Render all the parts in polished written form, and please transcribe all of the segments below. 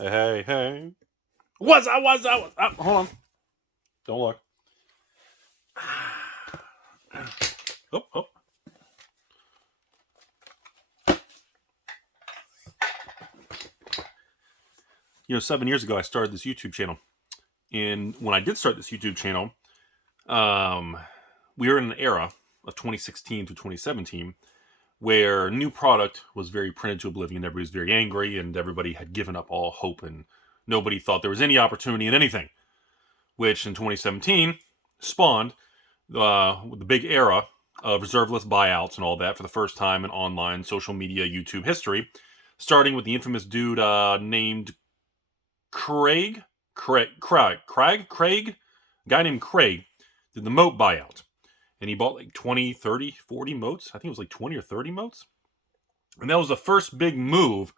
Hey, hey. What's up? Hold on. Don't look. Oh. 7 years ago, I started this YouTube channel. And when I did start this YouTube channel, we were in an era of 2016 to 2017 where new product was very printed to oblivion. Everybody was very angry, and everybody had given up all hope, and nobody thought there was any opportunity in anything, which in 2017 spawned the big era of reserve-less buyouts and all that for the first time in online social media YouTube history, starting with the infamous dude named Craig, a guy named Craig, did the moat buyout. And he bought like 20, 30, 40 moats. I think it was like 20 or 30 moats. And that was the first big move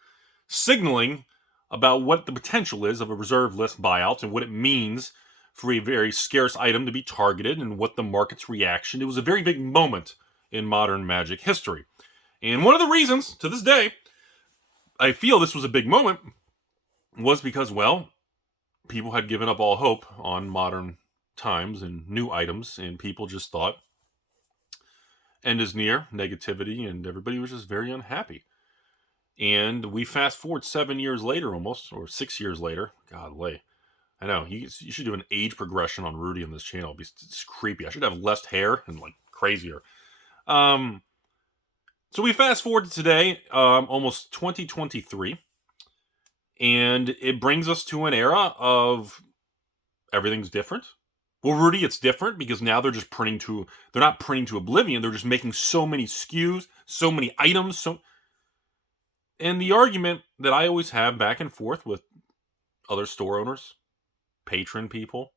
signaling about what the potential is of a reserve list buyout and what it means for a very scarce item to be targeted and what the market's reaction. It was a very big moment in modern Magic history. And one of the reasons, to this day, I feel this was a big moment was because, well, people had given up all hope on modern times and new items, and people just thought end is near, negativity, and everybody was just very unhappy. And we fast forward 7 years later almost, or 6 years later. Golly. I know, you should do an age progression on Rudy on this channel. It's creepy. I should have less hair and like crazier. So we fast forward to today, almost 2023. And it brings us to an era of everything's different. Well, Rudy, it's different because now they're not printing to oblivion. They're just making so many SKUs, so many items. And the argument that I always have back and forth with other store owners, patron people,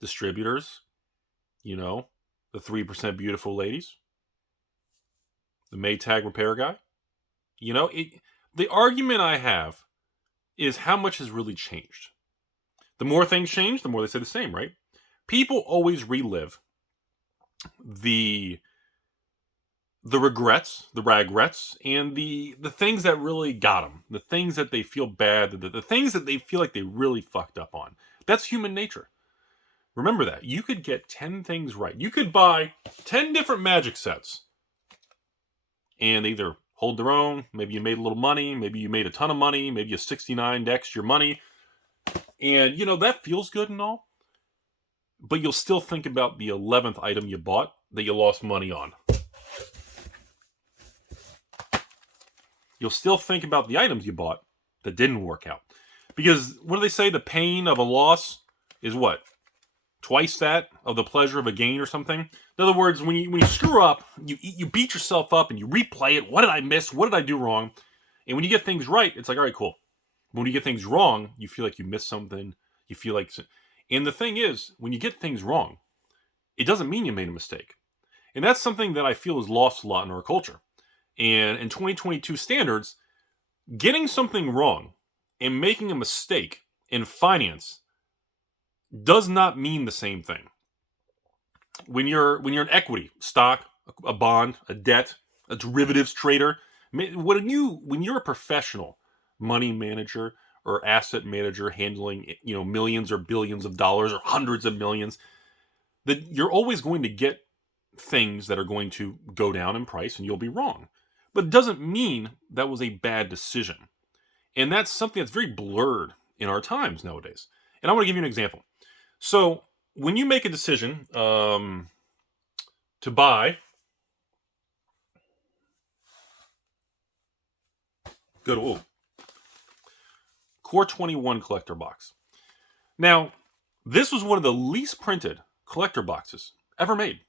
distributors, the 3% beautiful ladies, the Maytag repair guy, the argument I have is how much has really changed. The more things change, the more they say the same, right? People always relive the regrets, the regrets, and the things that really got them, the things that they feel bad, the things that they feel like they really fucked up on. That's human nature. Remember that. You could get 10 things right. You could buy 10 different Magic sets and either hold their own, maybe you made a little money, maybe you made a ton of money, maybe you 69 decks your money, and that feels good and all, but you'll still think about the 11th item you bought that you lost money on. You'll still think about the items you bought that didn't work out. Because what do they say? The pain of a loss is what? Twice that of the pleasure of a gain or something? In other words, when you screw up, you beat yourself up and you replay it. What did I miss? What did I do wrong? And when you get things right, it's like, all right, cool. But when you get things wrong, you feel like you missed something. You feel like... And the thing is, when you get things wrong, it doesn't mean you made a mistake. And that's something that I feel is lost a lot in our culture. And in 2022 standards, getting something wrong and making a mistake in finance does not mean the same thing. When you're an equity, stock, a bond, a debt, a derivatives trader, when you're a professional money manager or asset manager handling millions or billions of dollars or hundreds of millions, that you're always going to get things that are going to go down in price and you'll be wrong. But it doesn't mean that was a bad decision. And that's something that's very blurred in our times nowadays. And I want to give you an example. So when you make a decision to buy, go to Core 21 collector box. Now, this was one of the least printed collector boxes ever made.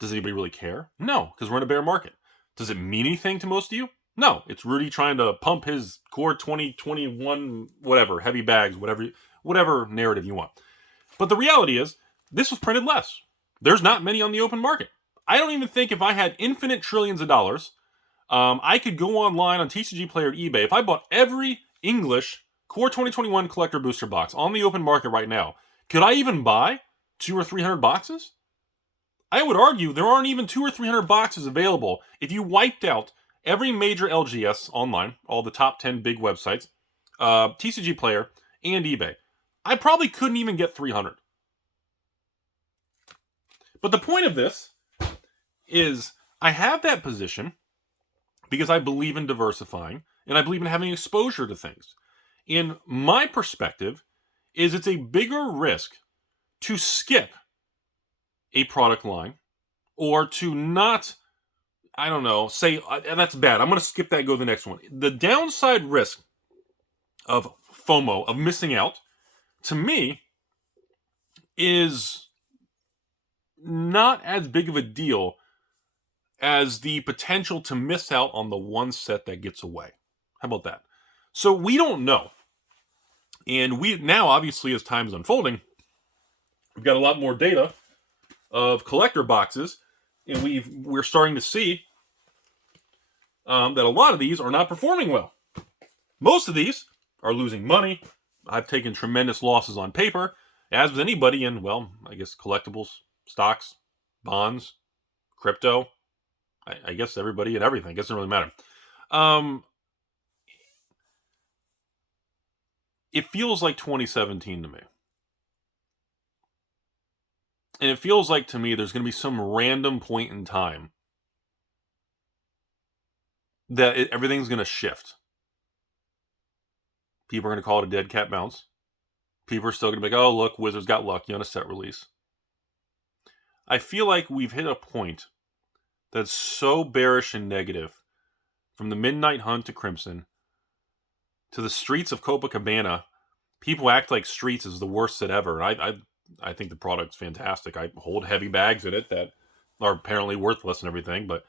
Does anybody really care? No, because we're in a bear market. Does it mean anything to most of you? No, it's Rudy trying to pump his Core 2021, whatever, heavy bags, whatever narrative you want. But the reality is, this was printed less. There's not many on the open market. I don't even think if I had infinite trillions of dollars, I could go online on TCG Player at eBay. If I bought every English Core 2021 collector booster box on the open market right now, could I even buy 200 or 300 boxes? I would argue there aren't even 200 or 300 boxes available if you wiped out every major LGS online, all the top 10 big websites, TCG Player, and eBay. I probably couldn't even get 300. But the point of this is I have that position because I believe in diversifying and I believe in having exposure to things. In my perspective, is it's a bigger risk to skip a product line or to not, I don't know, say, that's bad. I'm going to skip that and go to the next one. The downside risk of FOMO, of missing out, to me, is not as big of a deal as the potential to miss out on the one set that gets away. How about that? So we don't know. And we now, obviously, as time is unfolding, we've got a lot more data of collector boxes, and we're starting to see that a lot of these are not performing well. Most of these are losing money. I've taken tremendous losses on paper, as with anybody in, well, I guess collectibles, stocks, bonds, crypto. I guess everybody and everything. It doesn't really matter. It feels like 2017 to me. And it feels like to me there's going to be some random point in time that everything's going to shift. People are going to call it a dead cat bounce. People are still going to be like, oh, look, Wizards got lucky on a set release. I feel like we've hit a point that's so bearish and negative, from the Midnight Hunt to Crimson to the Streets of Copacabana. People act like Streets is the worst set ever. I think the product's fantastic. I hold heavy bags in it that are apparently worthless and everything, but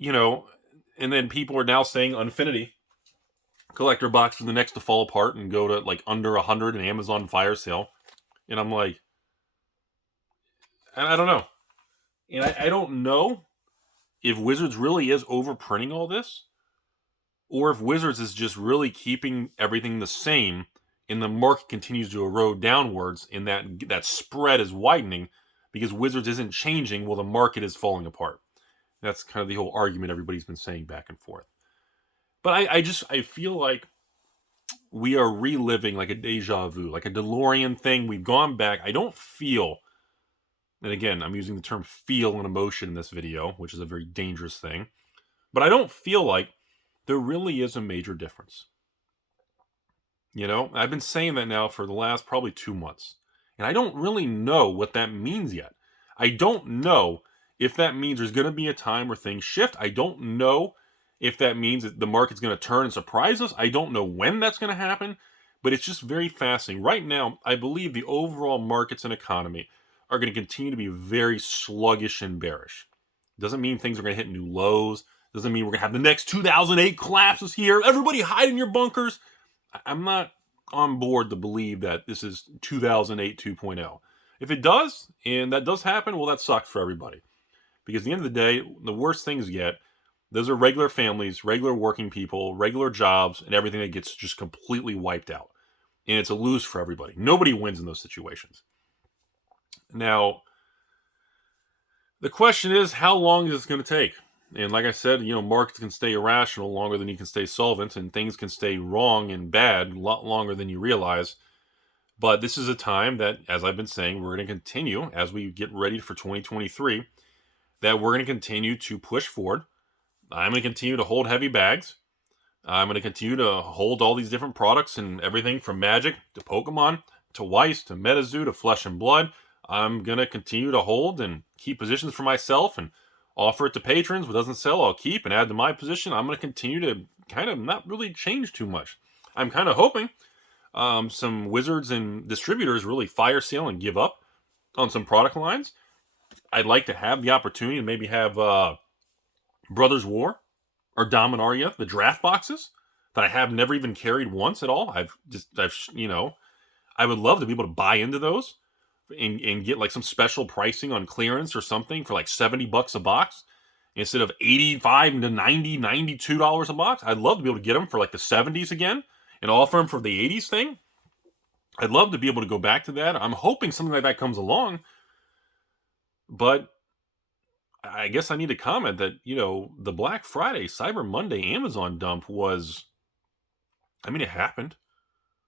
and then people are now saying Unfinity collector box is the next to fall apart and go to like under 100 in Amazon fire sale. And I'm like, and I don't know. And I don't know if Wizards really is overprinting all this, or if Wizards is just really keeping everything the same and the market continues to erode downwards and that spread is widening because Wizards isn't changing while the market is falling apart. That's kind of the whole argument everybody's been saying back and forth. But I feel like we are reliving like a deja vu, like a DeLorean thing. We've gone back. I don't feel, and again, I'm using the term feel and emotion in this video, which is a very dangerous thing, but I don't feel like there really is a major difference. I've been saying that now for the last probably 2 months, and I don't really know what that means yet. I don't know if that means there's going to be a time where things shift. I don't know if that means that the market's going to turn and surprise us. I don't know when that's going to happen, but it's just very fascinating. Right now, I believe the overall markets and economy are going to continue to be very sluggish and bearish. Doesn't mean things are going to hit new lows. Doesn't mean we're going to have the next 2008 collapses here. Everybody hide in your bunkers. I'm not on board to believe that this is 2008 2.0. If it does, and that does happen, well, that sucks for everybody. Because at the end of the day, the worst things get, those are regular families, regular working people, regular jobs, and everything that gets just completely wiped out. And it's a lose for everybody. Nobody wins in those situations. Now, the question is, how long is this going to take? And like I said, markets can stay irrational longer than you can stay solvent, and things can stay wrong and bad a lot longer than you realize. But this is a time that, as I've been saying, we're going to continue as we get ready for 2023, that we're going to continue to push forward. I'm going to continue to hold heavy bags. I'm going to continue to hold all these different products and everything from Magic to Pokemon to Weiss to MetaZoo to Flesh and Blood. I'm going to continue to hold and keep positions for myself and offer it to patrons. What doesn't sell, I'll keep and add to my position. I'm going to continue to kind of not really change too much. I'm kind of hoping some wizards and distributors really fire sale and give up on some product lines. I'd like to have the opportunity to maybe have Brothers War or Dominaria, the draft boxes that I have never even carried once at all. I would love to be able to buy into those and get like some special pricing on clearance or something for like $70 a box instead of $85 to $90, $92 a box. I'd love to be able to get them for like the 70s again and offer them for the 80s thing. I'd love to be able to go back to that. I'm hoping something like that comes along, but I guess I need to comment that, the Black Friday, Cyber Monday Amazon dump was I mean, it happened.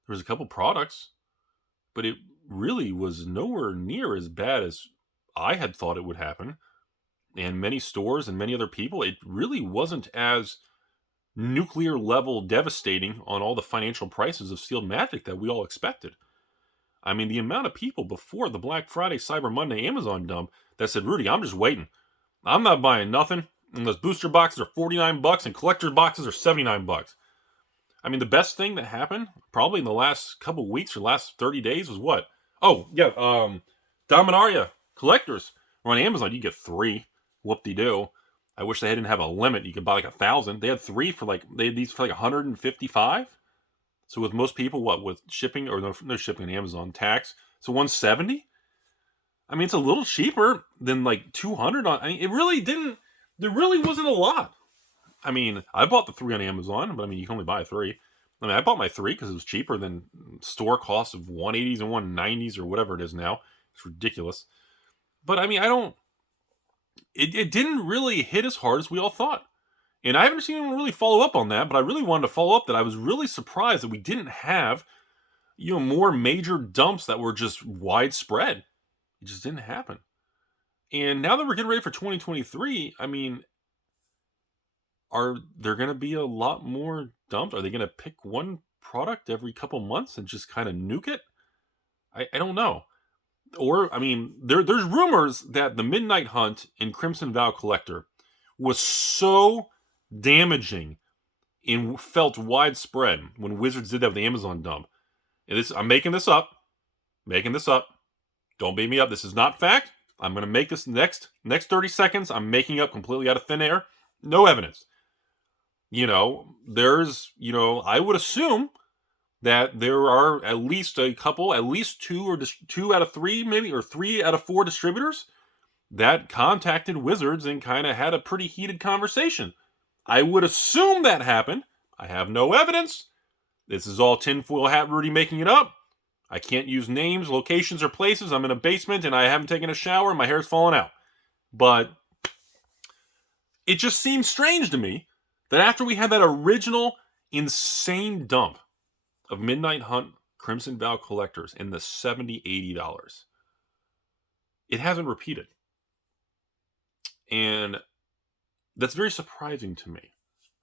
There was a couple products, but it really was nowhere near as bad as I had thought it would happen. And many stores and many other people, it really wasn't as nuclear level devastating on all the financial prices of sealed magic that we all expected. I mean, the amount of people before the Black Friday, Cyber Monday Amazon dump that said, Rudy, I'm just waiting. I'm not buying nothing. And those booster boxes are $49 and collector boxes are $79. I mean, the best thing that happened probably in the last couple weeks or last 30 days was what? Oh, yeah, Dominaria collectors are on Amazon. You get 3. Whoop-de-doo. I wish they didn't have a limit. You could buy like 1,000. They had 3 for they had these for like 155. So with most people, what, with shipping, or no shipping on Amazon, tax, so 170? I mean, it's a little cheaper than like 200 on, I mean, it really didn't, there really wasn't a lot. I mean, I bought the 3 on Amazon, but I mean, you can only buy 3. I mean, I bought my 3 because it was cheaper than store costs of 180s and 190s or whatever it is now. It's ridiculous. But I mean, it didn't really hit as hard as we all thought. And I haven't seen anyone really follow up on that, but I really wanted to follow up that I was really surprised that we didn't have, more major dumps that were just widespread. It just didn't happen. And now that we're getting ready for 2023, I mean, are there going to be a lot more dumps? Are they going to pick one product every couple months and just kind of nuke it? I don't know. Or, I mean, there's rumors that the Midnight Hunt and Crimson Vow Collector was so damaging and felt widespread when Wizards did that with the Amazon dump. And I'm making this up. Don't beat me up. This is not fact. I'm going to make this next 30 seconds. I'm making up completely out of thin air. No evidence. There's, I would assume that there are at least 2 or 2 out of 3 maybe, or 3 out of 4 distributors that contacted Wizards and kind of had a pretty heated conversation. I would assume that happened. I have no evidence. This is all tinfoil hat Rudy making it up. I can't use names, locations, or places. I'm in a basement and I haven't taken a shower and my hair's falling out. But it just seems strange to me that after we had that original insane dump of Midnight Hunt Crimson Vow collectors in the $70, $80, it hasn't repeated. And that's very surprising to me.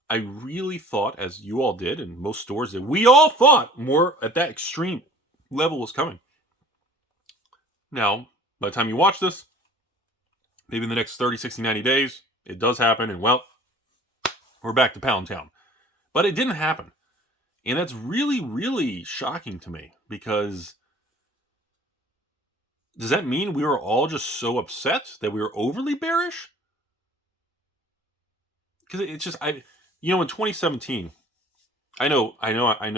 I really thought, as you all did, and most stores did, we all thought more at that extreme level was coming. Now, by the time you watch this, maybe in the next 30, 60, 90 days, it does happen, and well, we're back to Pound Town. But it didn't happen. And that's really, really shocking to me, because does that mean we were all just so upset that we were overly bearish? Because it's just, in 2017, I know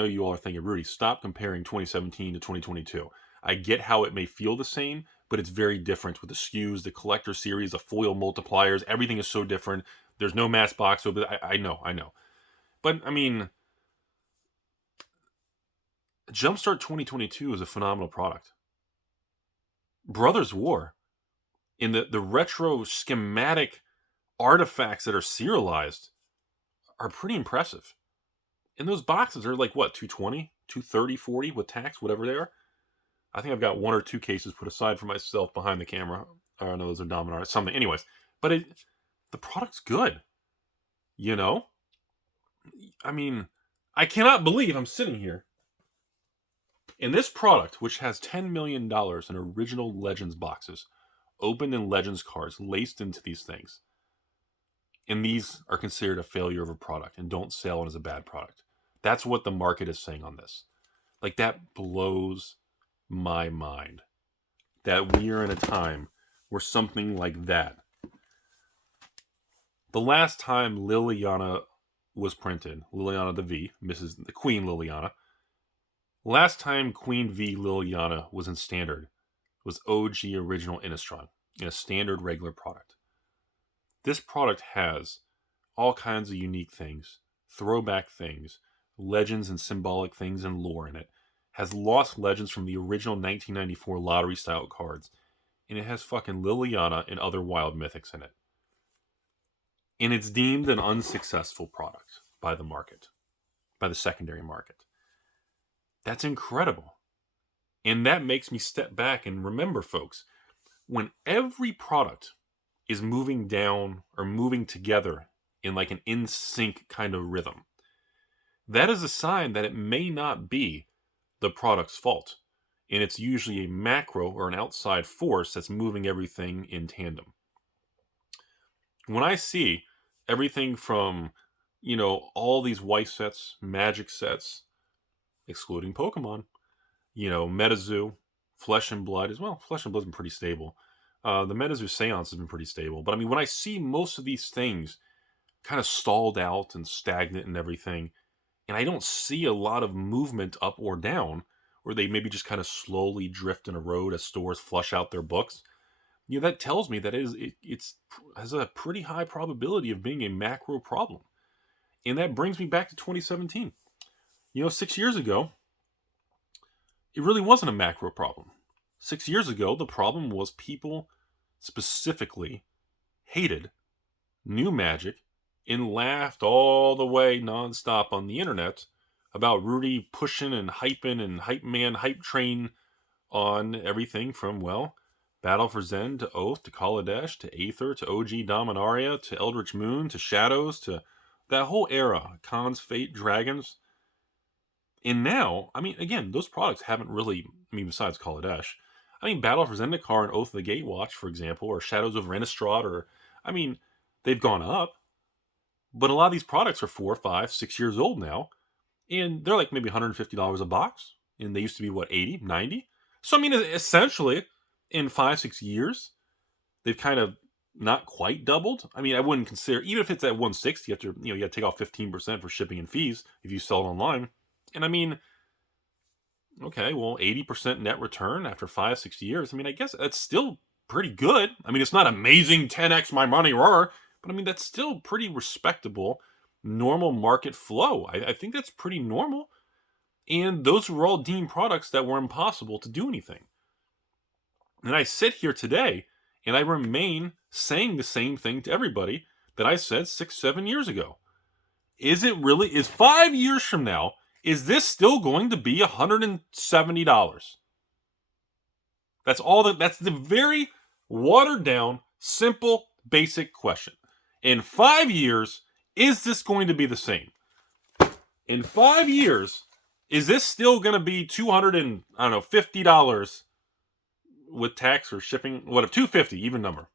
you all are thinking, Rudy, stop comparing 2017 to 2022. I get how it may feel the same, but it's very different with the SKUs, the collector series, the foil multipliers. Everything is so different. There's no mass box, so I know. But, I mean, Jumpstart 2022 is a phenomenal product. Brothers War, in the retro schematic artifacts that are serialized, are pretty impressive. And those boxes are like, what, 220, 230, 40 with tax, whatever they are. I think I've got 1 or 2 cases put aside for myself behind the camera. I don't know, those are Dominar, something. Anyways, but the product's good. I mean, I cannot believe I'm sitting here. And this product, which has $10 million in original Legends boxes, opened in Legends cards, laced into these things. And these are considered a failure of a product and don't sell as a bad product. That's what the market is saying on this. Like, that blows my mind. That we are in a time where something like that. The last time Liliana was printed, Liliana the V, the Queen Liliana. Last time Queen V Liliana was in standard was OG Original Innistrad in a standard regular product. This product has all kinds of unique things, throwback things, legends and symbolic things and lore in it. Has lost legends from the original 1994 lottery style cards. And it has fucking Liliana and other wild mythics in it. And it's deemed an unsuccessful product by the market. by the secondary market. That's incredible. And that makes me step back and remember, folks, when every product is moving down or moving together in like an in sync kind of rhythm, that is a sign that it may not be the product's fault. And it's usually a macro or an outside force that's moving everything in tandem. When I see everything from, all these white sets, magic sets, excluding Pokemon, MetaZoo, Flesh and Blood as well. Flesh and Blood's been pretty stable. The MetaZoo Seance has been pretty stable. But I mean, when I see most of these things kind of stalled out and stagnant and everything, and I don't see a lot of movement up or down, or they maybe just kind of slowly drift and erode as stores flush out their books, that tells me that it has a pretty high probability of being a macro problem. And that brings me back to 2017. 6 years ago, it really wasn't a macro problem. 6 years ago, the problem was people specifically hated new Magic and laughed all the way nonstop on the internet about Rudy pushing and hyping and hype man, hype train on everything from, Battle for Zen to Oath to Kaladesh to Aether to OG Dominaria to Eldritch Moon to Shadows to that whole era, Khans, Fate, Dragons. And now, again, those products haven't really, besides Kaladesh, Battle for Zendikar and Oath of the Gatewatch, for example, or Shadows of Innistrad, they've gone up. But a lot of these products are 4, 5, 6 years old now. And they're like maybe $150 a box. And they used to be, $80, $90? So, essentially, in 5, 6 years, they've kind of not quite doubled. I wouldn't consider, even if it's at 160, you have to take off 15% for shipping and fees if you sell it online. And okay, 80% net return after 5, 6 years. I guess that's still pretty good. It's not amazing 10x my money, but that's still pretty respectable, normal market flow. I think that's pretty normal. And those were all deemed products that were impossible to do anything. And I sit here today and I remain saying the same thing to everybody that I said 6, 7 years ago. Is 5 years from now, is this still going to be $170? That's the very watered down, simple, basic question. In 5 years, is this going to be the same? In 5 years, is this still going to be $250 with tax or shipping? $250, even number.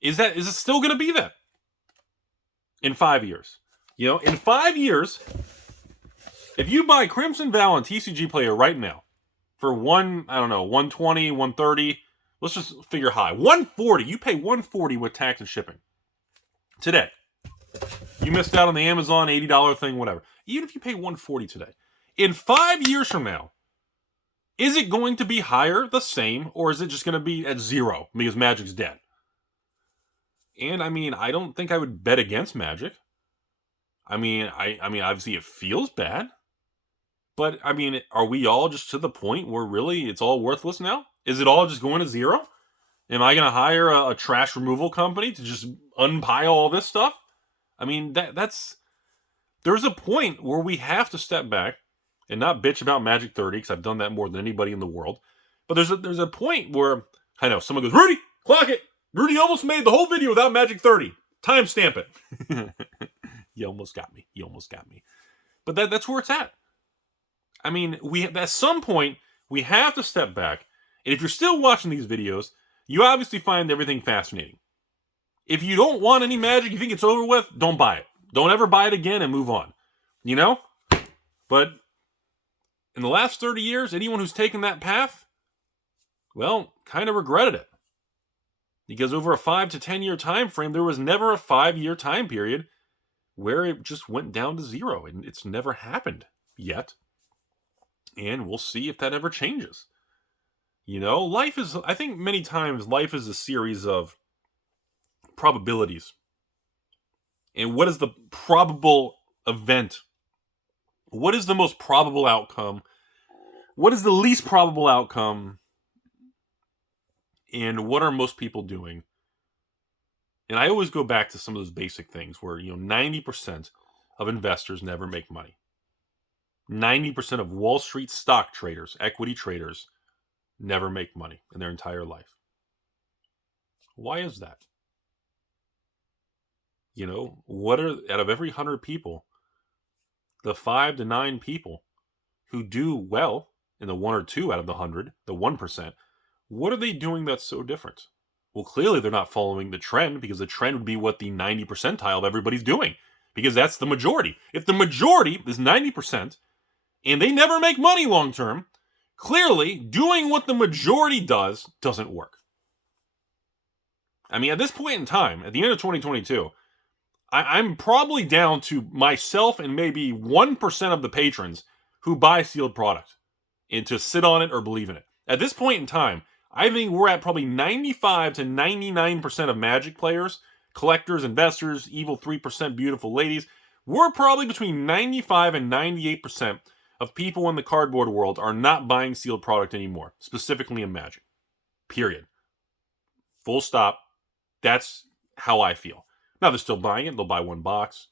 Is it still going to be that? In 5 years. In 5 years, if you buy Crimson Val and TCG Player right now for 120, 130, let's just figure high. 140, you pay 140 with tax and shipping. Today. You missed out on the Amazon $80 thing, whatever. Even if you pay 140 today. In 5 years from now, is it going to be higher, the same, or is it just going to be at zero because Magic's dead? And I don't think I would bet against Magic. Obviously it feels bad. But, are we all just to the point where really it's all worthless now? Is it all just going to zero? Am I going to hire a trash removal company to just unpile all this stuff? There's a point where we have to step back and not bitch about Magic 30, because I've done that more than anybody in the world. But there's a point where, I know, someone goes, Rudy, clock it! Rudy almost made the whole video without Magic 30. Timestamp it. You almost got me. But that's where it's at. At some point, we have to step back. And if you're still watching these videos, you obviously find everything fascinating. If you don't want any Magic, you think it's over with, don't buy it. Don't ever buy it again and move on. But in the last 30 years, anyone who's taken that path, kind of regretted it. Because over a 5 to 10 year time frame, there was never a 5-year time period where it just went down to zero. And it's never happened yet. And we'll see if that ever changes. I think many times life is a series of probabilities. And what is the probable event? What is the most probable outcome? What is the least probable outcome? And what are most people doing? And I always go back to some of those basic things where, 90% of investors never make money. 90% of Wall Street stock traders, equity traders, never make money in their entire life. Why is that? What are, out of every 100 people, the 5 to 9 people who do well in the 1 or 2 out of the 100, the 1%, what are they doing that's so different? Well, clearly they're not following the trend, because the trend would be what the 90 percentile of everybody's doing, because that's the majority. If the majority is 90% and they never make money long term, clearly doing what the majority does doesn't work. I mean, at this point in time, at the end of 2022, I'm probably down to myself and maybe 1% of the patrons who buy sealed product and to sit on it or believe in it. At this point in time, I think we're at probably 95 to 99% of Magic players, collectors, investors, evil 3% beautiful ladies. We're probably between 95 and 98% of people in the cardboard world are not buying sealed product anymore, specifically in Magic. Period. Full stop. That's how I feel. Now, they're still buying it. They'll buy one box.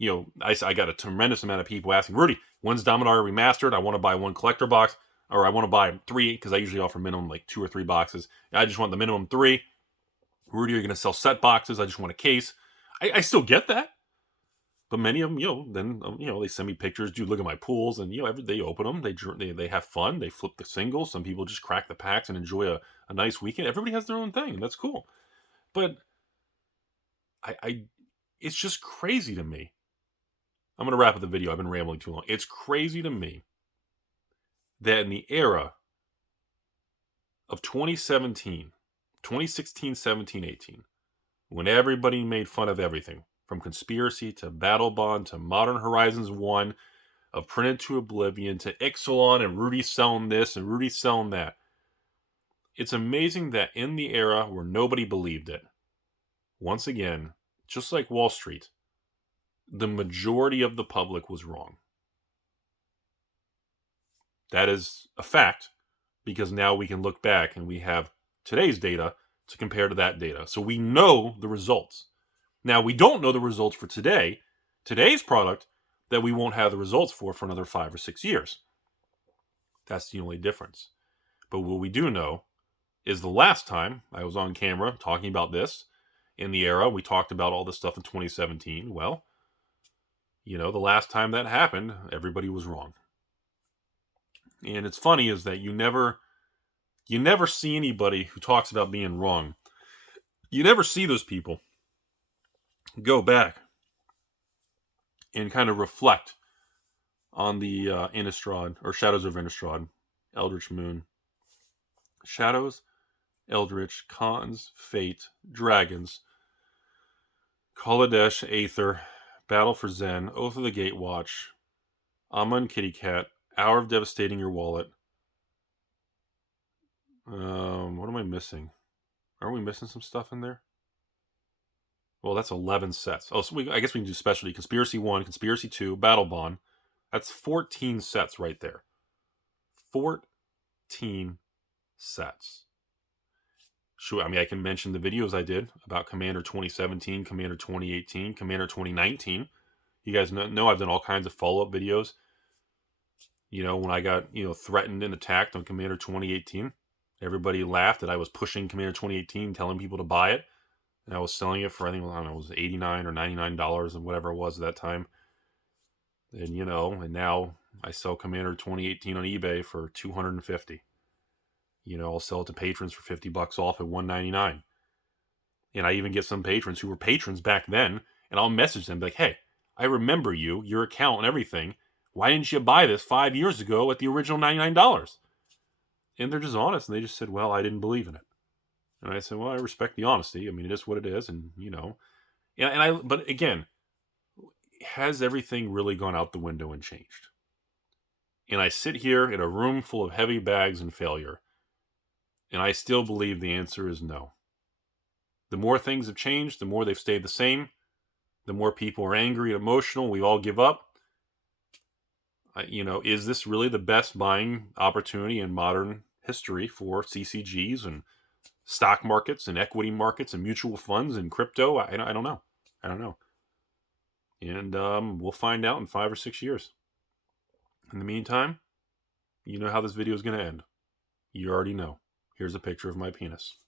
I got a tremendous amount of people asking, Rudy, when's Dominaria Remastered? I want to buy one collector box, or I want to buy 3, because I usually offer minimum like 2 or 3 boxes. I just want the minimum 3. Rudy, are you going to sell set boxes? I just want a case. I still get that. But many of them, then they send me pictures. Dude, look at my pools, and they open them. They have fun. They flip the singles. Some people just crack the packs and enjoy a nice weekend. Everybody has their own thing, and that's cool. But it's just crazy to me. I'm going to wrap up the video. I've been rambling too long. It's crazy to me that in the era of 2016, 17, 18, when everybody made fun of everything, from Conspiracy to Battle Bond to Modern Horizons 1, of Printed to Oblivion to Ixalan and Rudy selling this and Rudy selling that. It's amazing that in the era where nobody believed it, once again, just like Wall Street, the majority of the public was wrong. That is a fact, because now we can look back and we have today's data to compare to that data. So we know the results. Now, we don't know the results for today's product, that we won't have the results for another 5 or 6 years. That's the only difference. But what we do know is the last time I was on camera talking about this, in the era, we talked about all this stuff in 2017. Well, the last time that happened, everybody was wrong. And it's funny is that you never see anybody who talks about being wrong. You never see those people go back and kind of reflect on the Innistrad, or Shadows of Innistrad, Eldritch Moon, Shadows, Eldritch, Khans, Fate, Dragons, Kaladesh, Aether, Battle for Zen, Oath of the Gatewatch, Amma Kitty Cat, Hour of Devastating Your Wallet. What am I missing? Aren't we missing some stuff in there? Well, that's 11 sets. Oh, so I guess we can do specialty. Conspiracy 1, Conspiracy 2, Battle Bond. That's 14 sets right there. 14 sets. Sure, I mean, I can mention the videos I did about Commander 2017, Commander 2018, Commander 2019. You guys know I've done all kinds of follow-up videos. When I got, threatened and attacked on Commander 2018, everybody laughed that I was pushing Commander 2018, telling people to buy it. And I was selling it for, I think, it was $89 or $99 and whatever it was at that time. And, and now I sell Commander 2018 on eBay for $250. I'll sell it to patrons for $50 off at $199. And I even get some patrons who were patrons back then, and I'll message them like, hey, I remember you, your account and everything. Why didn't you buy this 5 years ago at the original $99? And they're just honest, and they just said, well, I didn't believe in it. And I said, well, I respect the honesty. I mean, it is what it is, and but again, has everything really gone out the window and changed? And I sit here in a room full of heavy bags and failure, and I still believe the answer is no. The more things have changed, the more they've stayed the same, the more people are angry and emotional. We all give up. Is this really the best buying opportunity in modern history for CCGs and stock markets and equity markets and mutual funds and crypto? I don't know. And we'll find out in 5 or 6 years. In the meantime, you know how this video is going to end. You already know. Here's a picture of my penis.